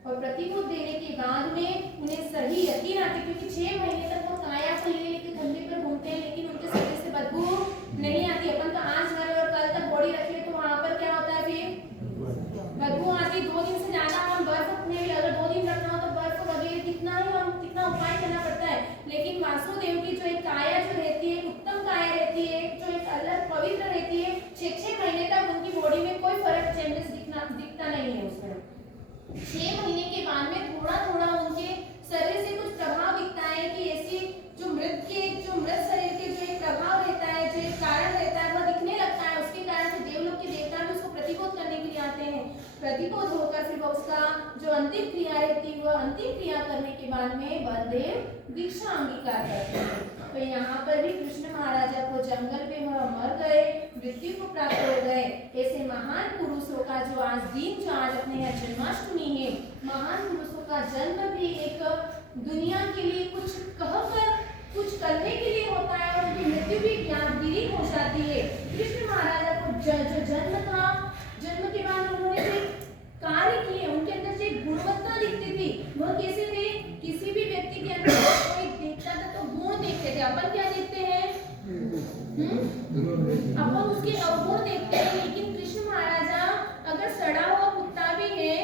और प्रतिबोध देने के बाद में उन्हें सही यकीन आती है, क्योंकि 6 महीने तक वो काया को ले लेकर कंधे पर घूमते हैं, लेकिन उनके शरीर से बदबू नहीं आती। अपन तो आज मरे और कल तक बॉडी रखे तो वहां पर क्या होता है? फिर बदबू आती। 2 दिन से ज्यादा हम बर्फ में भी अगर 2 दिन रखना हो तो बर्फ वगैरह कितना उपाय करना पड़ता है। लेकिन वासुदेव की जो एक काया जो रहती है, उत्तम काया रहती है, जो एक अलग पवित्र रहती है, 6 महीने तक उनकी बॉडी में कोई फर्क चेंजेस दिखता नहीं है उसमें। 6 महीने के बाद में थोड़ा थोड़ा उनके शरीर से कुछ प्रभाव दिखता है कि ऐसी जो मृत शरीर के जो एक प्रभाव रहता है, जो एक कारण रहता है, वह दिखने लगता है। उसके कारण से देवलोक के देवता भी उसको प्रतिबोध करने के लिए आते हैं। प्रतिबोध होकर फिर उसका जो अंतिम क्रिया रहती है, वह अंतिम क्रिया करने के बाद में बलदेव दीक्षा अंगीकार करते हैं। तो यहाँ पर भी कृष्ण महाराजा को जंगल पे वह मर गए, मृत्यु को प्राप्त हो गए। ऐसे महान पुरुषों का जो आज दिन, जो आज अपने यहाँ जन्माष्टमी है, महान पुरुषों का जन्म भी एक दुनिया के लिए कुछ कहकर कुछ करने के लिए होता है, और उनकी मृत्यु भी ज्ञानगिरी हो जाती है। कृष्ण महाराजा को जो जन्म था, जन्म के बाद उन्होंने जो कार्य किए, उनके अंदर जो गुणवत्ता दिखती थी, वह कैसे थे? किसी भी व्यक्ति के अंदर कोई देखता था तो गुण देखते थे। अपन क्या देखते हैं? अपन उसके अवगुण देखते हैं। लेकिन कृष्ण महाराजा अगर सड़ा हुआ कुत्ता भी है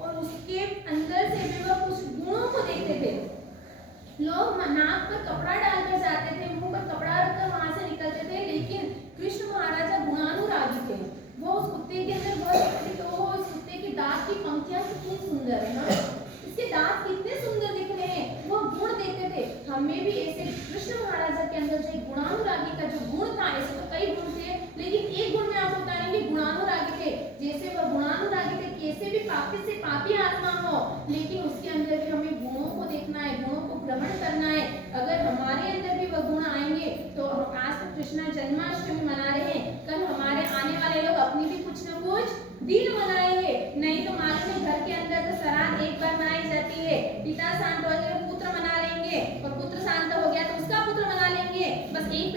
और उसके अंदर से भी वह कुछ गुणों को देखते थे। लोग नाक पर कपड़ा डालकर जाते थे, मुंह पर कपड़ा रखकर वहां से निकलते थे, लेकिन कृष्ण महाराजा गुणानुरागी थे। वो उस कुत्ते के अंदर वह देखते थे, वो उस कुत्ते की दांत की पंक्तियां कितनी सुंदर है ना, इसके दांत कितने सुंदर दिख रहे हैं, वो गुण देखते थे। हमें भी ऐसे कृष्ण महाराजा के अंदर जो गुणानुरागी का जो गुण था, ऐसे तो कई गुण थे, लेकिन एक गुण मैं आपको बता रही हूँ कि गुणानुरागी थे। जैसे वह गुणानुरागी थे, कैसे भी पापी से पापी आत्मा हो, लेकिन उसके अंदर भी हमें गुणों को देखना है, गुणों को ग्रहण करना है। अगर हमारे अंदर भी वह गुण आएंगे तो आज तो कृष्ण जन्माष्टमी मना रहे हैं, कल हमारे आने वाले लोग अपनी भी कुछ न कुछ दिन मनाएंगे। नहीं तो मालूम है घर के अंदर तो श्राद्ध एक बार मनाई जाती है, पिता शांत हो गए पुत्र मना लेंगे, और पुत्र शांत हो गया तो उसका पुत्र मना लेंगे। बस एक